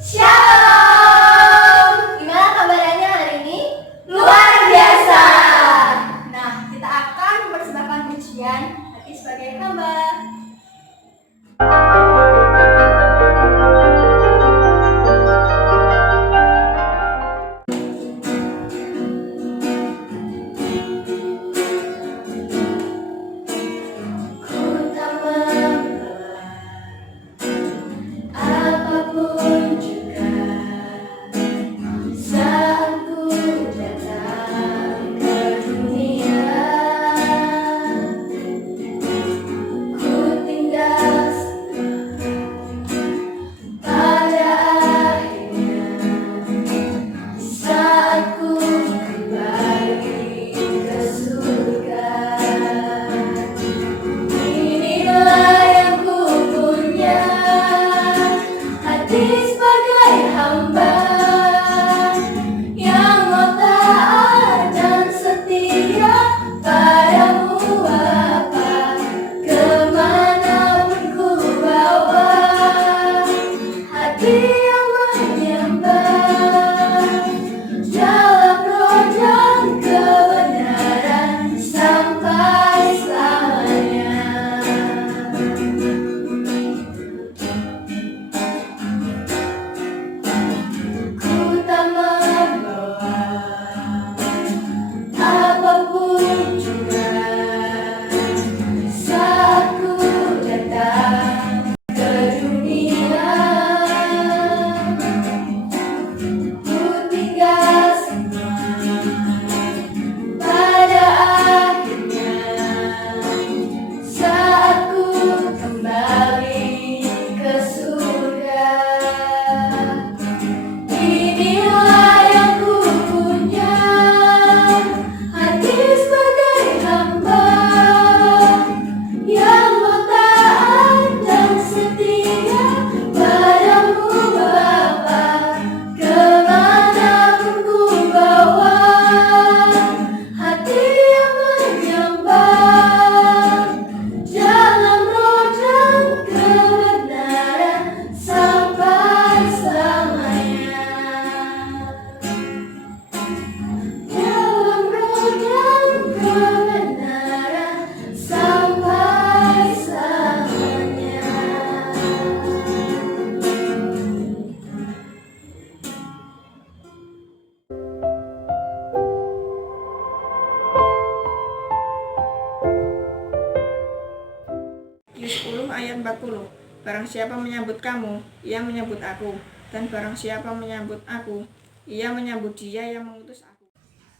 Shalom! Gimana kabarnya hari ini? Luar biasa! Nah, kita akan mempersembahkan pujian hati sebagai hamba. Ayat 40. Barang siapa menyambut kamu, ia menyambut aku, dan barang siapa menyambut aku, ia menyambut Dia yang mengutus aku.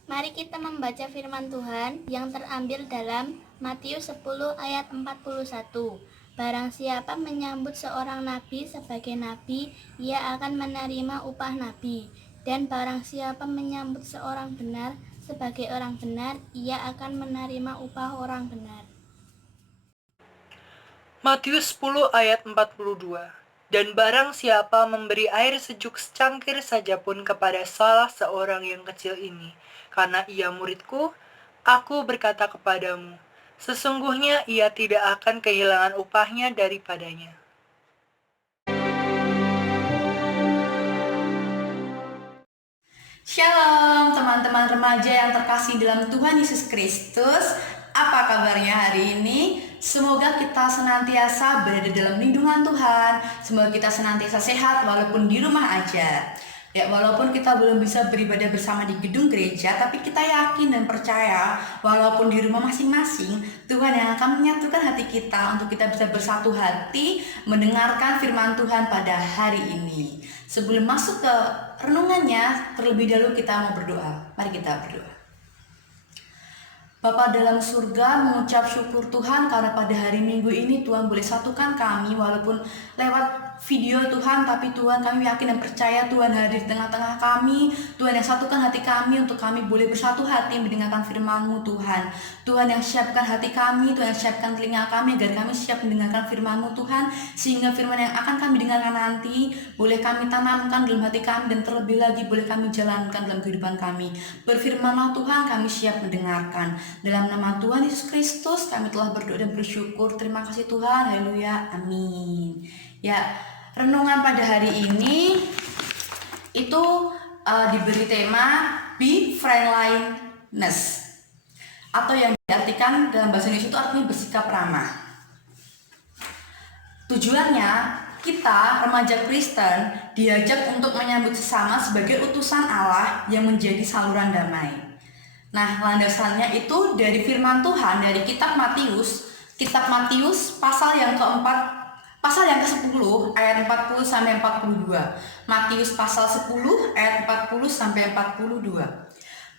Mari kita membaca firman Tuhan yang terambil dalam Matius 10 ayat 41. Barang siapa menyambut seorang nabi sebagai nabi, ia akan menerima upah nabi, dan barang siapa menyambut seorang benar sebagai orang benar, ia akan menerima upah orang benar. Matius 10 ayat 42. Dan barang siapa memberi air sejuk secangkir saja pun kepada salah seorang yang kecil ini, karena ia muridku, aku berkata kepadamu, sesungguhnya ia tidak akan kehilangan upahnya daripadanya. Shalom teman-teman remaja yang terkasih dalam Tuhan Yesus Kristus. Apa kabarnya hari ini? Semoga kita senantiasa berada dalam lindungan Tuhan. Semoga kita senantiasa sehat walaupun di rumah aja. Ya, walaupun kita belum bisa beribadah bersama di gedung gereja, tapi kita yakin dan percaya walaupun di rumah masing-masing, Tuhan yang akan menyatukan hati kita untuk kita bisa bersatu hati mendengarkan firman Tuhan pada hari ini. Sebelum masuk ke renungannya, terlebih dahulu kita mau berdoa. Mari kita berdoa. Bapa dalam surga, mengucap syukur Tuhan karena pada hari Minggu ini Tuhan boleh satukan kami walaupun lewat video Tuhan, tapi Tuhan kami yakin dan percaya Tuhan hadir di tengah-tengah kami. Tuhan yang satukan hati kami untuk kami boleh bersatu hati mendengarkan firman-Mu Tuhan. Tuhan yang siapkan hati kami, Tuhan yang siapkan telinga kami agar kami siap mendengarkan firman-Mu Tuhan, sehingga firman yang akan kami dengarkan nanti boleh kami tanamkan dalam hati kami dan terlebih lagi boleh kami jalankan dalam kehidupan kami. Berfirman-Lah Tuhan, kami siap mendengarkan. Dalam nama Tuhan Yesus Kristus kami telah berdoa dan bersyukur. Terima kasih Tuhan. Haleluya. Amin. Ya, renungan pada hari ini diberi tema Be Friendliness, atau yang diartikan dalam bahasa Indonesia itu artinya bersikap ramah. Tujuannya, kita remaja Kristen diajak untuk menyambut sesama sebagai utusan Allah yang menjadi saluran damai. Nah, landasannya itu dari firman Tuhan dari kitab Matius pasal yang ke-10 ayat 40 sampai 42. Matius pasal 10 ayat 40 sampai 42.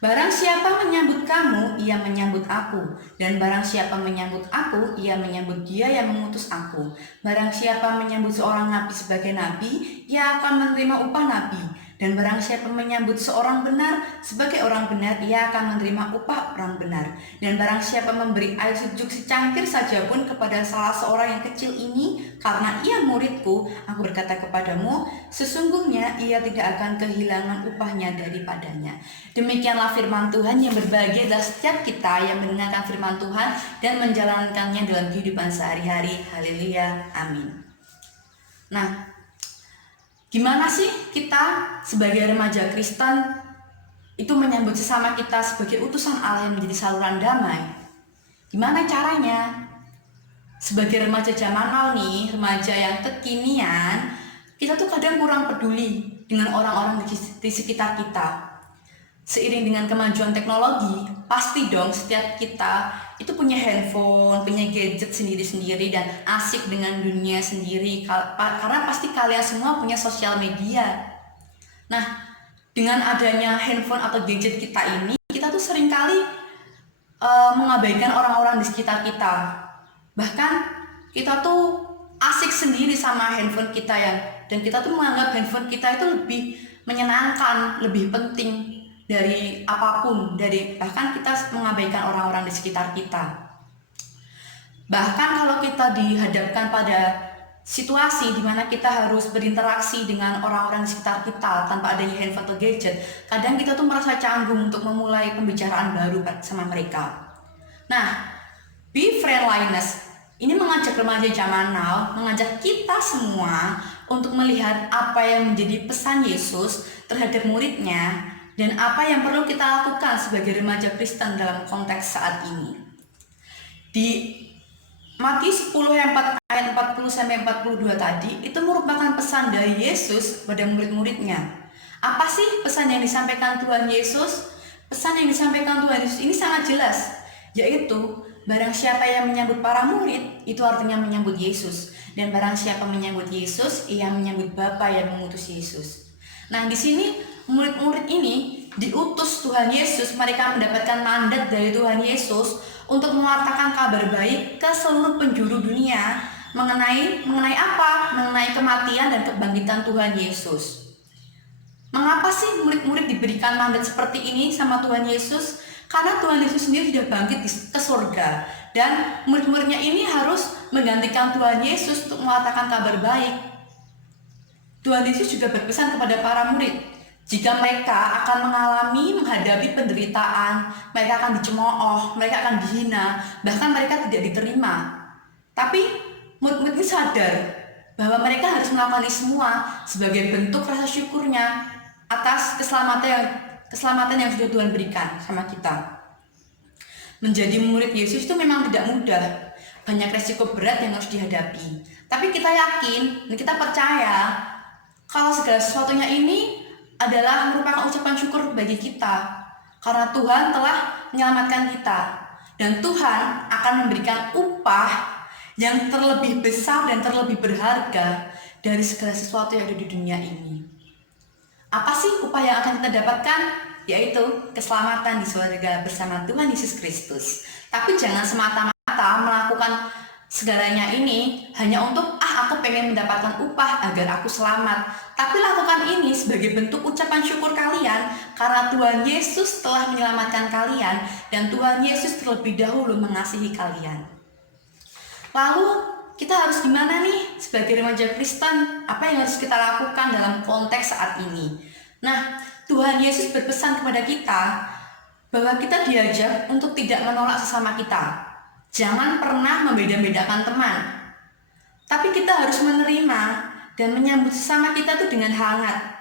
Barang siapa menyambut kamu, ia menyambut aku. Dan barang siapa menyambut aku, ia menyambut dia yang mengutus aku. Barang siapa menyambut seorang nabi sebagai nabi, ia akan menerima upah nabi. Dan barang siapa menyambut seorang benar sebagai orang benar, ia akan menerima upah orang benar. Dan barang siapa memberi air sejuk secangkir saja pun kepada salah seorang yang kecil ini, karena ia muridku, aku berkata kepadamu, sesungguhnya ia tidak akan kehilangan upahnya daripadanya. Demikianlah firman Tuhan. Yang berbahagia adalah setiap kita yang mendengarkan firman Tuhan dan menjalankannya dalam kehidupan sehari-hari. Haleluya, amin. Nah, gimana sih kita sebagai remaja Kristen itu menyambut sesama kita sebagai utusan Allah yang menjadi saluran damai? Gimana caranya? Sebagai remaja zaman now nih, remaja yang kekinian, kita tuh kadang kurang peduli dengan orang-orang di sekitar kita. Seiring dengan kemajuan teknologi, pasti dong setiap kita itu punya handphone, punya gadget sendiri-sendiri dan asik dengan dunia sendiri, karena pasti kalian semua punya sosial media. Nah, dengan adanya handphone atau gadget kita ini, kita tuh seringkali mengabaikan orang-orang di sekitar kita. Bahkan kita tuh asik sendiri sama handphone kita dan kita tuh menganggap handphone kita itu lebih menyenangkan, lebih penting dari apapun, bahkan kita mengabaikan orang-orang di sekitar kita. Bahkan kalau kita dihadapkan pada situasi di mana kita harus berinteraksi dengan orang-orang di sekitar kita tanpa adanya handphone atau gadget, kadang kita tuh merasa canggung untuk memulai pembicaraan baru sama mereka. Nah, Be Friendliness ini mengajak remaja zaman now, mengajak kita semua untuk melihat apa yang menjadi pesan Yesus terhadap muridnya dan apa yang perlu kita lakukan sebagai remaja Kristen dalam konteks saat ini. Di Matius 10 ayat 40 sampai 42 tadi itu merupakan pesan dari Yesus pada murid-muridnya. Apa sih pesan yang disampaikan Tuhan Yesus? Pesan yang disampaikan Tuhan Yesus ini sangat jelas, yaitu barang siapa yang menyambut para murid, itu artinya menyambut Yesus. Dan barang siapa menyambut Yesus, ia menyambut Bapa yang mengutus Yesus. Nah, di sini murid-murid ini diutus Tuhan Yesus, mereka mendapatkan mandat dari Tuhan Yesus untuk mewartakan kabar baik ke seluruh penjuru dunia mengenai apa? Mengenai kematian dan kebangkitan Tuhan Yesus. Mengapa sih murid-murid diberikan mandat seperti ini sama Tuhan Yesus? Karena Tuhan Yesus sendiri sudah bangkit ke surga dan murid-muridnya ini harus menggantikan Tuhan Yesus untuk mewartakan kabar baik. Tuhan Yesus juga berpesan kepada para murid, jika mereka akan menghadapi penderitaan, mereka akan dicemooh, mereka akan dihina, bahkan mereka tidak diterima. Tapi murid-murid ini sadar bahwa mereka harus melakukan ini semua sebagai bentuk rasa syukurnya atas keselamatan yang sudah Tuhan berikan sama kita. Menjadi murid Yesus itu memang tidak mudah, banyak resiko berat yang harus dihadapi. Tapi kita yakin dan kita percaya kalau segala sesuatunya ini adalah merupakan ucapan syukur bagi kita, karena Tuhan telah menyelamatkan kita dan Tuhan akan memberikan upah yang terlebih besar dan terlebih berharga dari segala sesuatu yang ada di dunia ini. Apa sih upah yang akan kita dapatkan? Yaitu keselamatan di surga bersama Tuhan Yesus Kristus. Tapi jangan semata-mata melakukan segalanya ini hanya untuk aku pengen mendapatkan upah agar aku selamat. Tapi lakukan ini sebagai bentuk ucapan syukur kalian karena Tuhan Yesus telah menyelamatkan kalian dan Tuhan Yesus terlebih dahulu mengasihi kalian. Lalu kita harus gimana nih sebagai remaja Kristen? Apa yang harus kita lakukan dalam konteks saat ini? Nah, Tuhan Yesus berpesan kepada kita bahwa kita diajak untuk tidak menolak sesama kita. Jangan pernah membeda-bedakan teman. Tapi kita harus menerima dan menyambut sesama kita itu dengan hangat.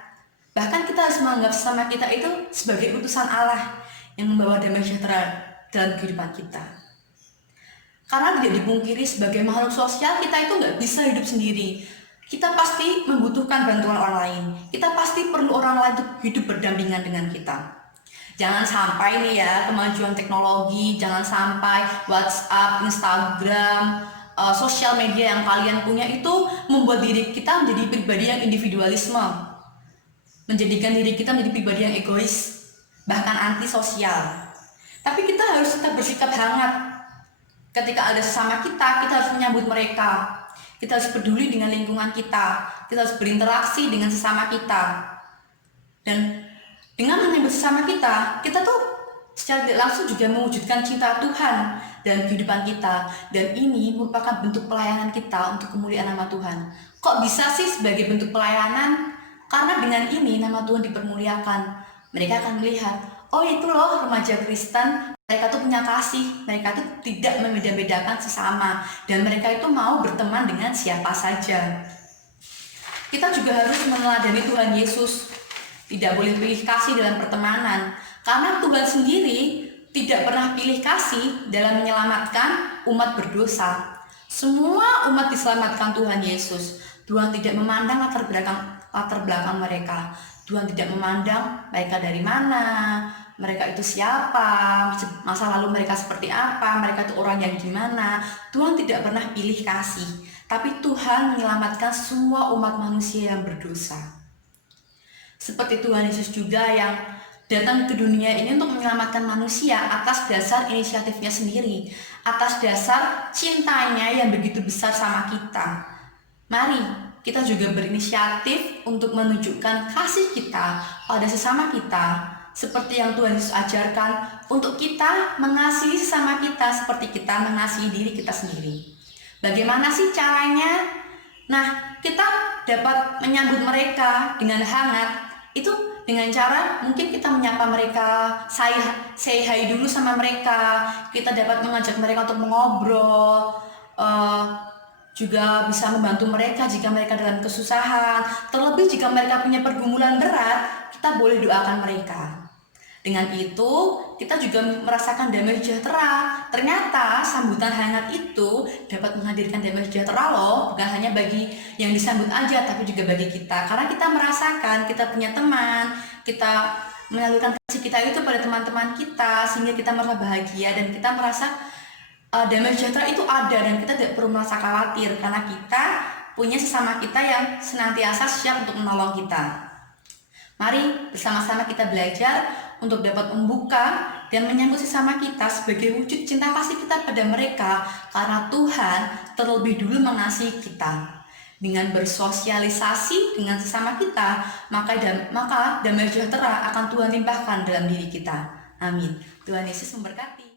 Bahkan kita harus menganggap sesama kita itu sebagai utusan Allah yang membawa damai sejahtera dalam kehidupan kita. Karena tidak dipungkiri sebagai makhluk sosial, kita itu nggak bisa hidup sendiri. Kita pasti membutuhkan bantuan orang lain. Kita pasti perlu orang lain untuk hidup berdampingan dengan kita. Jangan sampai nih ya, kemajuan teknologi, jangan sampai WhatsApp, Instagram, sosial media yang kalian punya itu membuat diri kita menjadi pribadi yang individualisme, menjadikan diri kita menjadi pribadi yang egois, bahkan antisosial. Tapi kita harus tetap bersikap hangat. Ketika ada sesama kita harus menyambut mereka. Kita harus peduli dengan lingkungan kita harus berinteraksi dengan sesama kita. Dan dengan menyambut sesama kita tuh secara tidak langsung juga mewujudkan cinta Tuhan dalam kehidupan kita. Dan ini merupakan bentuk pelayanan kita untuk kemuliaan nama Tuhan. Kok bisa sih sebagai bentuk pelayanan? Karena dengan ini nama Tuhan dipermuliakan. Mereka akan melihat, oh itu loh remaja Kristen, mereka tuh punya kasih, mereka tuh tidak membeda-bedakan sesama, dan mereka itu mau berteman dengan siapa saja. Kita juga harus meneladani Tuhan Yesus. Tidak boleh pilih kasih dalam pertemanan, karena Tuhan sendiri tidak pernah pilih kasih dalam menyelamatkan umat berdosa. Semua umat diselamatkan Tuhan Yesus. Tuhan tidak memandang latar belakang mereka. Tuhan tidak memandang mereka dari mana, mereka itu siapa, masa lalu mereka seperti apa, mereka itu orang yang gimana. Tuhan tidak pernah pilih kasih, tapi Tuhan menyelamatkan semua umat manusia yang berdosa. Seperti Tuhan Yesus juga yang datang ke dunia ini untuk menyelamatkan manusia atas dasar inisiatifnya sendiri, atas dasar cintanya yang begitu besar sama kita. Mari kita juga berinisiatif untuk menunjukkan kasih kita pada sesama kita, seperti yang Tuhan Yesus ajarkan untuk kita mengasihi sesama kita seperti kita mengasihi diri kita sendiri. Bagaimana sih caranya? Nah, kita dapat menyambut mereka dengan hangat, itu dengan cara mungkin kita menyapa mereka, say hi dulu sama mereka, kita dapat mengajak mereka untuk mengobrol, juga bisa membantu mereka jika mereka dalam kesusahan. Terlebih jika mereka punya pergumulan berat, kita boleh doakan mereka. Dengan itu, kita juga merasakan damai sejahtera. Ternyata sambutan hangat itu dapat menghadirkan damai sejahtera loh, bukan hanya bagi yang disambut aja, tapi juga bagi kita. Karena kita merasakan kita punya teman, kita menyalurkan kasih kita itu pada teman-teman kita, sehingga kita merasa bahagia dan kita merasa damai sejahtera itu ada, dan kita tidak perlu merasa khawatir karena kita punya sesama kita yang senantiasa siap untuk menolong kita. Mari bersama-sama kita belajar untuk dapat membuka dan menyambut sesama kita sebagai wujud cinta kasih kita pada mereka, karena Tuhan terlebih dulu mengasihi kita. Dengan bersosialisasi dengan sesama kita, maka damai sejahtera akan Tuhan limpahkan dalam diri kita. Amin. Tuhan Yesus memberkati.